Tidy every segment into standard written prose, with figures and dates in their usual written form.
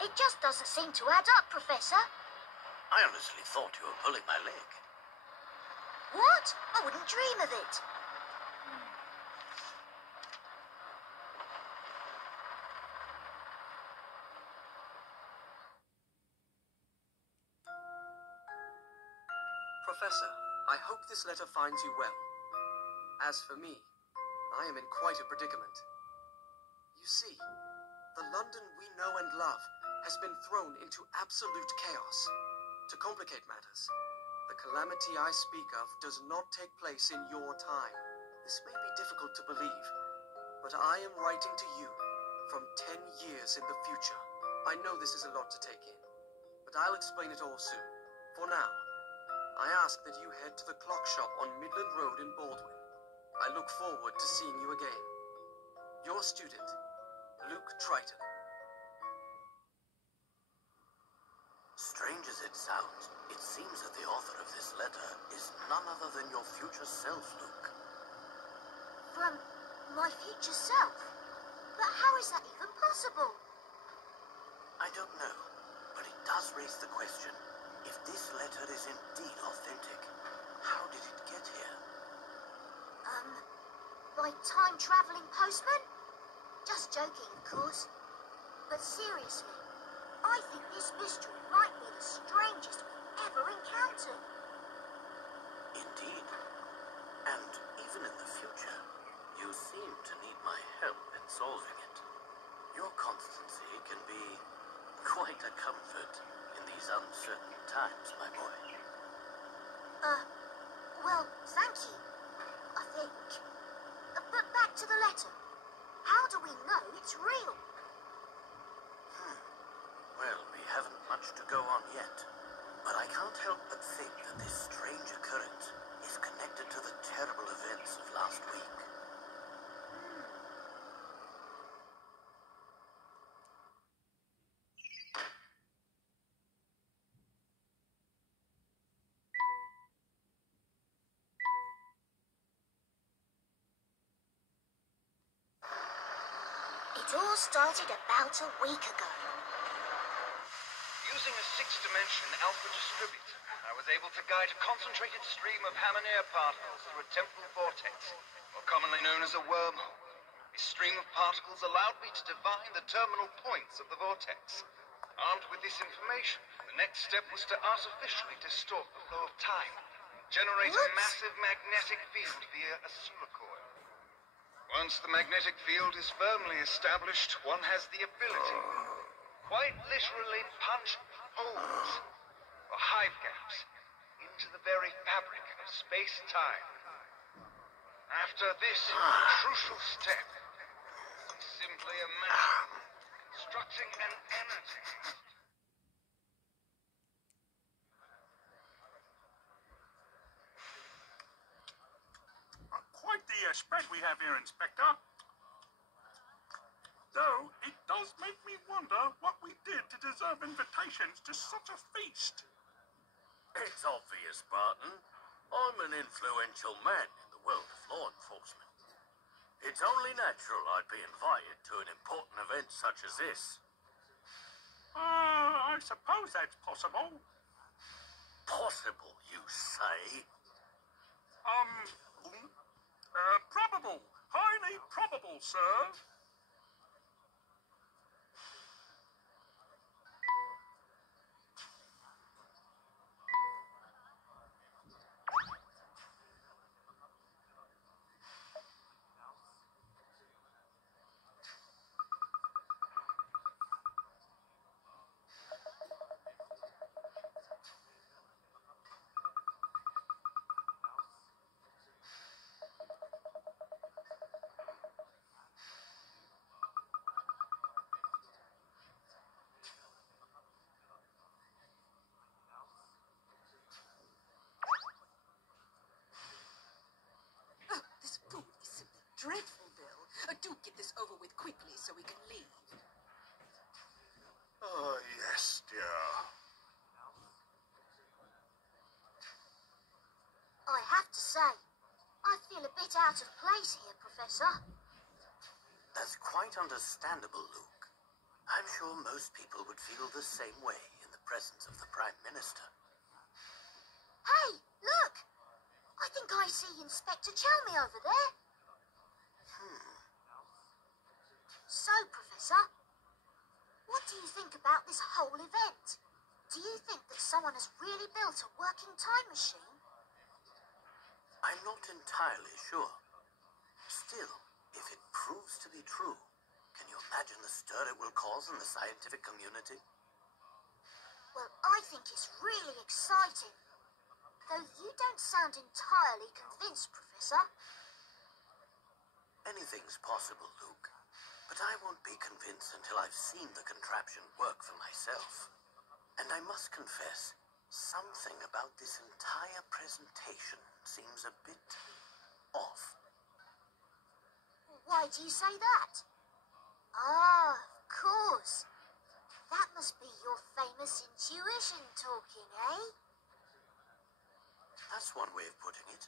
It just doesn't seem to add up, Professor. I honestly thought you were pulling my leg. What? I wouldn't dream of it. Professor, I hope this letter finds you well. As for me, I am in quite a predicament. You see, the London we know and love has been thrown into absolute chaos. To complicate matters, the calamity I speak of does not take place in your time. This may be difficult to believe, but I am writing to you from 10 years in the future. I know this is a lot to take in, but I'll explain it all soon. For now, I ask that you head to the clock shop on Midland Road in Baldwin. I look forward to seeing you again. Your student, Luke Triton. Strange as it sounds, it seems that the author of this letter is none other than your future self, Luke. From my future self? But how is that even possible? I don't know, but it does raise the question. If this letter is indeed authentic, how did it get here? By time-traveling postman? Just joking, of course. But seriously, I think this mystery might be the strangest we've ever encountered. Indeed. And even in the future, you seem to need my help in solving it. Your constancy can be quite a comfort in these uncertain times, my boy. Well, thank you, I think. But back to the letter. How do we know it's real? Well, we haven't much to go on yet. But I can't help but think that this strange occurrence is connected to the terrible events of last week. It all started about a week ago. Using a six-dimension alpha distributor, I was able to guide a concentrated stream of Hammer-Near particles through a temporal vortex, more commonly known as a wormhole. This stream of particles allowed me to divine the terminal points of the vortex. Armed with this information, the next step was to artificially distort the flow of time, generate a massive magnetic field via a solar coil. Once the magnetic field is firmly established, one has the ability, quite literally, punch holes, or hive gaps, into the very fabric of space-time. After this crucial step, it's simply a matter of constructing an energy. Quite the spread we have here, Inspector. Though, it does make me wonder what we did to deserve invitations to such a feast. It's obvious, Barton. I'm an influential man in the world of law enforcement. It's only natural I'd be invited to an important event such as this. I suppose that's possible. Possible, you say? Probable. Highly probable, sir. Dreadful, Bill. Do get this over with quickly so we can leave. Oh, yes, dear. I have to say, I feel a bit out of place here, Professor. That's quite understandable, Luke. I'm sure most people would feel the same way in the presence of the Prime Minister. Hey, look! I think I see Inspector Chelmy over there. So, Professor, what do you think about this whole event? Do you think that someone has really built a working time machine? I'm not entirely sure. Still, if it proves to be true, can you imagine the stir it will cause in the scientific community? Well, I think it's really exciting. Though you don't sound entirely convinced, Professor. Anything's possible, Luke. But I won't be convinced until I've seen the contraption work for myself. And I must confess, something about this entire presentation seems a bit off. Why do you say that? Ah, of course. That must be your famous intuition talking, eh? That's one way of putting it.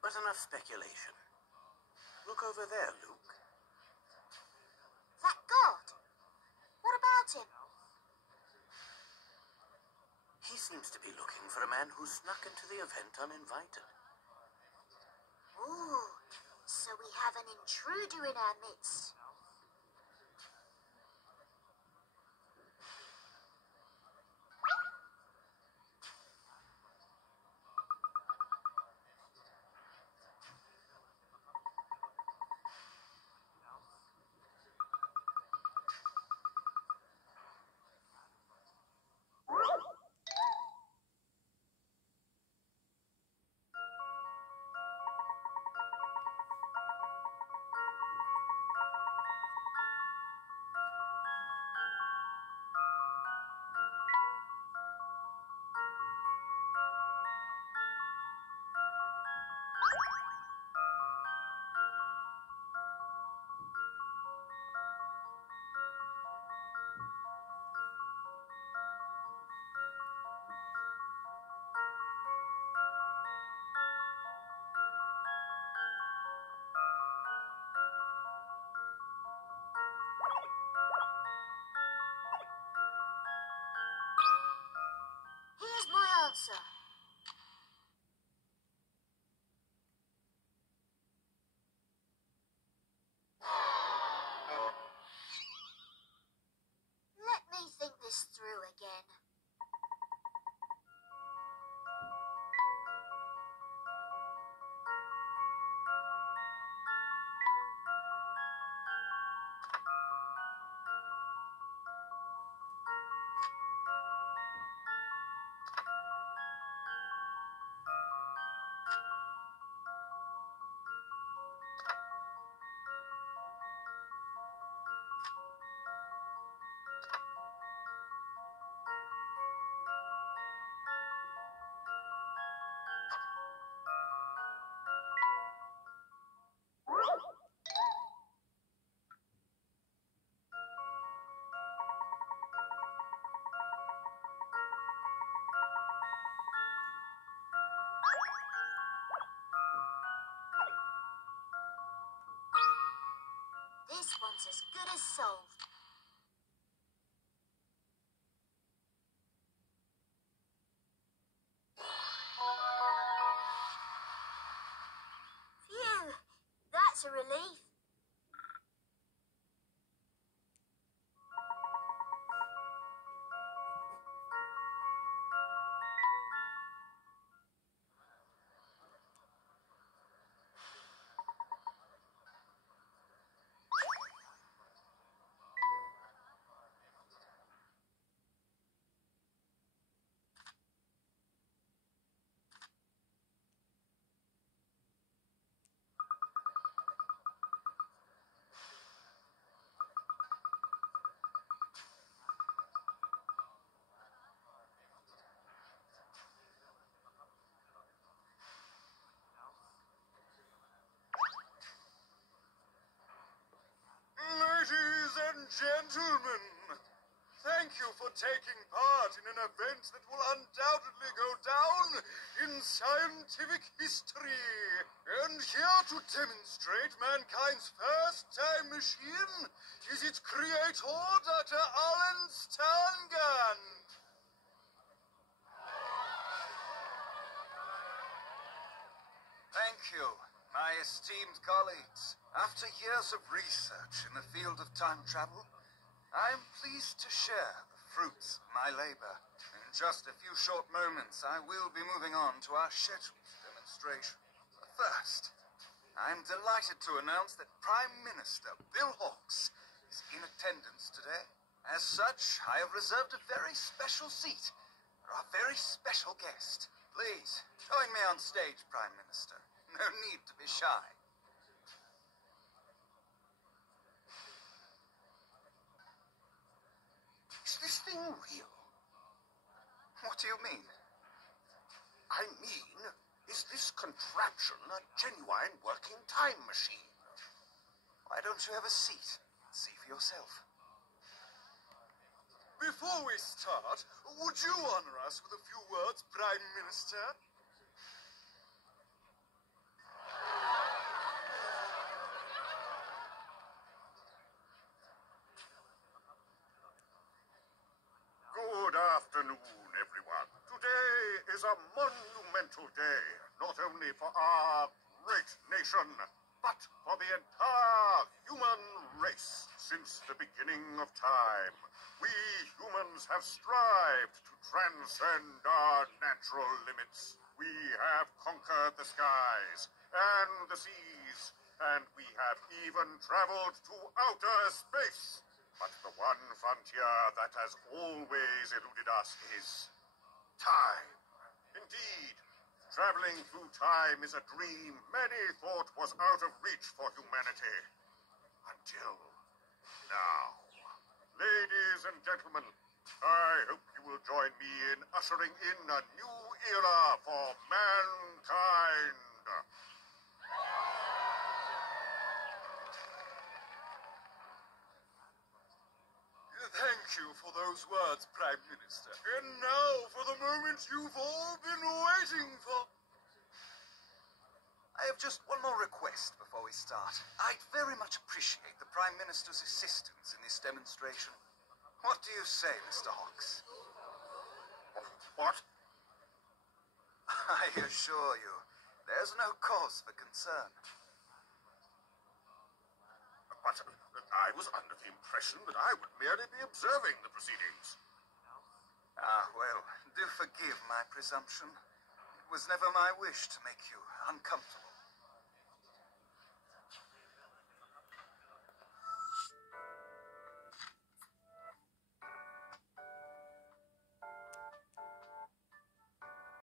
But enough speculation. Look over there, Luke. That god? What about him? He seems to be looking for a man who snuck into the event uninvited. Ooh, so we have an intruder in our midst. Here's my answer. Let me think this through again. This one's as good as solved. Phew, that's a relief. Ladies and gentlemen, thank you for taking part in an event that will undoubtedly go down in scientific history. And here to to demonstrate mankind's first time machine is its creator, Dr. Alan Stangan. Thank you, my esteemed colleagues. After years of research in the field of time travel, I am pleased to share the fruits of my labor. In just a few short moments, I will be moving on to our scheduled demonstration. But first, I'm delighted to announce that Prime Minister Bill Hawkes is in attendance today. As such, I have reserved a very special seat for our very special guest. Please, join me on stage, Prime Minister. No need to be shy. Is this thing real? What do you mean? I mean, is this contraption a genuine working time machine? Why don't you have a seat? See for yourself. Before we start, would you honor us with a few words, Prime Minister? Good afternoon, everyone. Today is a monumental day, not only for our great nation, but for the entire human race. Since the beginning of time, we humans have strived to transcend our natural limits. We have conquered the skies and the seas, and we have even traveled to outer space. But the one frontier that has always eluded us is time. Indeed, traveling through time is a dream many thought was out of reach for humanity. Until now. Ladies and gentlemen, I hope you will join me in ushering in a new era for mankind. Thank you for those words, Prime Minister. And now for the moment you've all been waiting for. I have just one more request before we start. I'd very much appreciate the Prime Minister's assistance in this demonstration. What do you say, Mr. Hawkes? What? I assure you, there's no cause for concern. But I was under the impression that I would merely be observing the proceedings. Ah, well, do forgive my presumption. It was never my wish to make you uncomfortable.